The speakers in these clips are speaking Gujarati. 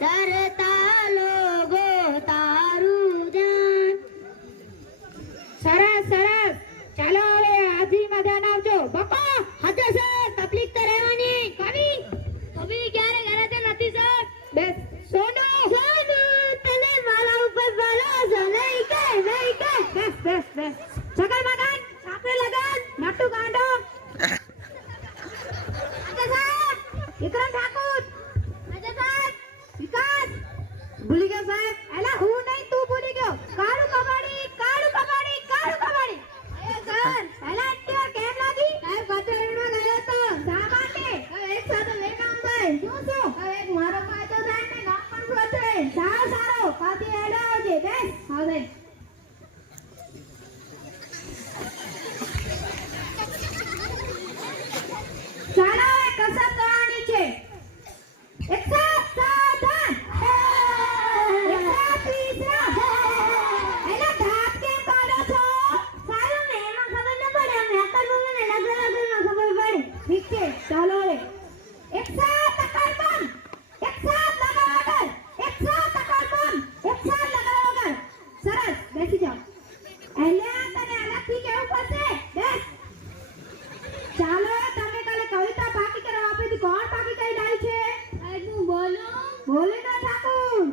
ડરતા લોકો તારું ધ્યાન. સરસ સરસ. ચાલો હવે હાજરીમાં ધ્યાન આપજો. બકો હાજર સર, તકલીફ તો રહેવાની. કવિ ક્યારે ઘરે તો નથી સર. બેસ. સોનુ તને મારા ઉપર ભરોસો નહીં કે નહીં કે. બેસ બેસ બેસ. સગલ મગન સાપરે લગન નટુ કાંડો. વિક્રમ ઠાકોર. વિકાસ ભૂલી ગયો સાહેબ. એલા હું નહીં, તું ભૂલી ગયો. કાળું કબાડી કાળું કબાડી કાળું કબાડી. સર એલા અત્યાર કેમ લાગી? સાહેબ કચેરીમાં ગયો તો. શા માટે? એક સાથે બે કામ થાય. શું શું? એક મારો ફાયદો થાય ને ગામ પણ પહોંચે. સારો સારો. પાછી એડો આવજે. બેસ. હવે ચાલો કસરત કરવાની છે. એક સાથ સાધન. એક સાથ તીસરા. એલા ધાપ કેમ કાઢો છો? સારું ને એમાં ખબર ન પડે. અમે અકલમાં મને લગનમાં ખબર પડી. ઠીક છે ચાલો હવે. એક સાથ અકલમાં. એક સાથ લગાવગર. એક સાથ અકલમાં. એક સાથ લગાવગર. સરસ. બેસી જાઓ. એલા તને અલગથી કેવું પડશે. બેસ. ચાલો તમે કાલે કવિતા પાકી કરવા આપી હતી. કોણ પાકી કરી ડાળી છે? હું બોલું. બોલે ના ઠાકોર.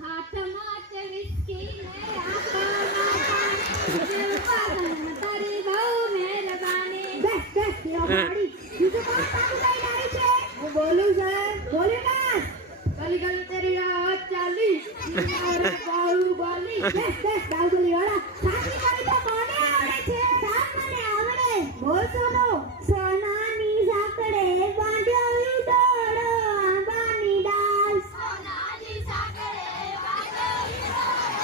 હાથમાં છે વિસ્કી ને આંખોમાં પાણી. તારી બહુ મહેરબાની. બેસ બેસ લો પાડી. બીજું કોણ પાકી કરી ડાળી છે? હું બોલું સર. બોલે ના. ગલી ગલી તેરી રાત ચાલી और बाहुबली. બેસ બેસ બાહુબલી વાળા. સાચી કવિતા કોને આવડે છે? સાત મને આવડે. બોલ સોનો. સોનાની સાંકળે બાંધ્યો ઈડોળો આંબાની ડાળ. સોનાની સાંકળે બાંધ્યો ઈડોળો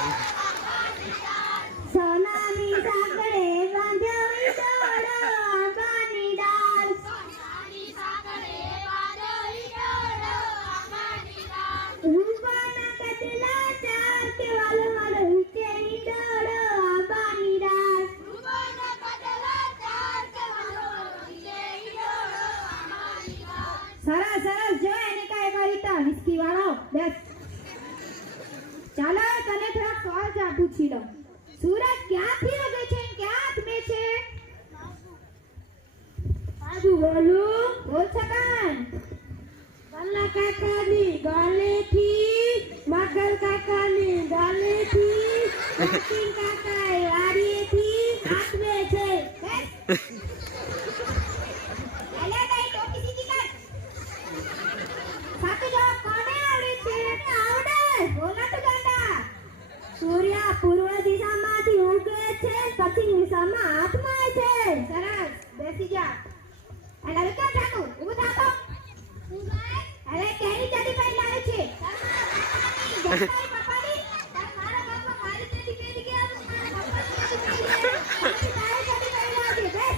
આંબાની ડાળ. સોનાની સાંકળે બાંધ્યો ઈડોળો આંબાની ડાળ. સોનાની સાંકળે બાંધ્યો ઈડોળો આંબાની ડાળ. રૂપાના કટલા ચાર કે વાલો વાલો ઊંચે ઈડોળો આંબાની ડાળ. રૂપાના કટલા ચાર કે વાલો વાલો ઊંચે ઈડોળો આંબાની ડાળ. સરસ સરસ. જો એને કાય કવિતા વિસ્કી વાળો. બેસ. ચાલો તને થોડા સવાલ જા પૂછી લો. સૂરજ ક્યાંથી ઉગે છે ક્યાં હાથમે છે? આજુ બોલું. બોલ છકન. ગલ્લા કાકાની ગાલેથી, મગલ કાકાની ગાલેથી, રતીન કાકાએ વાડીએથી હાથમે છે. બેસ. એલે કઈ ટોકી દીધી કર. સાચો જવાબ કોને આવડે છે? આવડે. બોલા તો ગાંડા. સૂર્ય પૂર્વ દિશામાંથી ઉગે છે, પશ્ચિમ દિશામાં હાથમાં છે. સરસ. બેસી જા. એલા વિક્રમ ઠાકોર ઊભો થાતો. શું ભાઈ? અરે કેની ચાડી પાઈ લાવે છે? તમારી પપ્પાની. મારા બાપા મારી ચાડી પહેરી ગયા. મારા પપ્પાની ચાડી પહેરી ગયા. તારી ચાડી પાઈ લાવે. બેસ.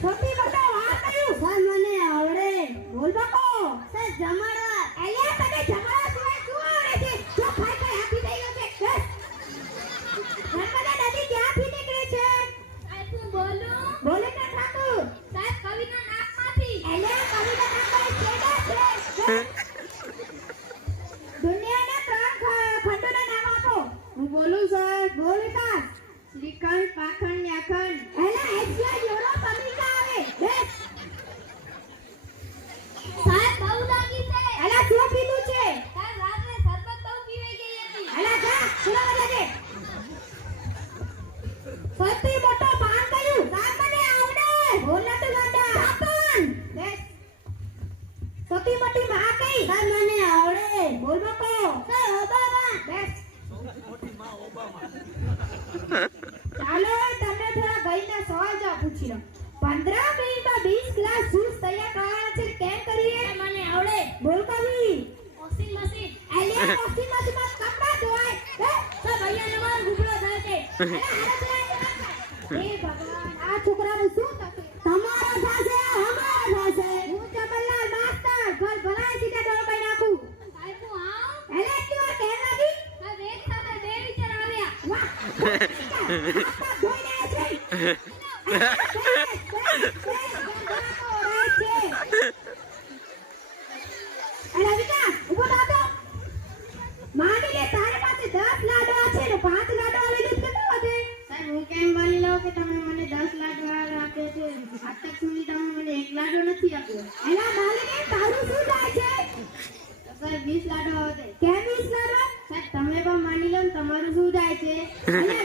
છોટી બટા વાત કર્યું. સર મને આવડે. બોલ બાપો. સર જમાડા. એલા તને જમાડા સિવાય શું આવડે છે? જો ખાઈ ખાઈ આપી દઈયો છે. બેસ. નર્મદા નદી ક્યાંથી નીકળે છે? સાહેબ હું બોલું. બોલે ના ઠાકોર. સાહેબ કવિના નાકમાંથી. એલા કવિના નાકમાં છેડા છે. દુનિયાના ત્રણ ખંડોના નામ આપો. હું બોલું સર. બોલ વિકાસ. શ્રીખંડ, પાખંડ, ન્યાખંડ. એલા એશિયા, યુરોપ, અમેરિકા આવે. બેસ. સાહેબ બહુ લાગી છે. એલા શું પીધું છે? સાહેબ રાત્રે શરબત બહુ પીવાઈ ગઈ હતી. એલા જા સુલા લાગે. સૌથી મોટો પાન કયું? સાહેબ મને આવડે. બોલ ના તો ગાંડા. પાન. બેસ. સૌથી મોટી માં કઈ? સાહેબ મને આવડે. બોલ બાપો. Sir Obama. બેસ. સૌથી મોટી માં ઓબામા. ચાલો તમે થોડા ગઈના સવાલ જવાબ પૂછી લો. 15 મિનિટમાં 20 ગ્લાસ જ્યુસ તૈયાર કરવાના છે. કેમ કરીએ? મને આવડે. બોલ કવિ. Washing machine. એલિયા વોશિંગ મશીનમાં કપડા ધોવાય. તો ભૈયા નમાર ગુબળો થાય છે. અરે હારે એ ભગવાન આ છોકરાનું શું તકલીફ? તમારો થાશે અમારો થાશે. હું જબરલાલ માસ્ટર ઘર ભરાય સીધા ડોળ કઈ નાખું. સાહેબ હું આવ. એલે તું આ કેમ લાગી? સાહેબ એક સાથે બે વિચાર આવ્યા. વાહ. આ ધોઈ રહ્યા છે. એલા વિકા ઊભો થા તો. માની લે તારી પાસે 10 લાડવા છે ને 5 લાડવા લઈ લે તો કેટલા વધે? સાહેબ હું કેમ માની લઉં કે તમે મને 10 લાડવા આપ્યા છે આજ તક સુધી તમે મને 1 લાડવો નથી આપ્યો. એલા માલિને તારું શું થાય છે? તો સાહેબ 20 લાડવા વધે. કેમ 20 લાડવા? સાહેબ તમે પણ માની લો ને તમારું શું થાય છે? એલા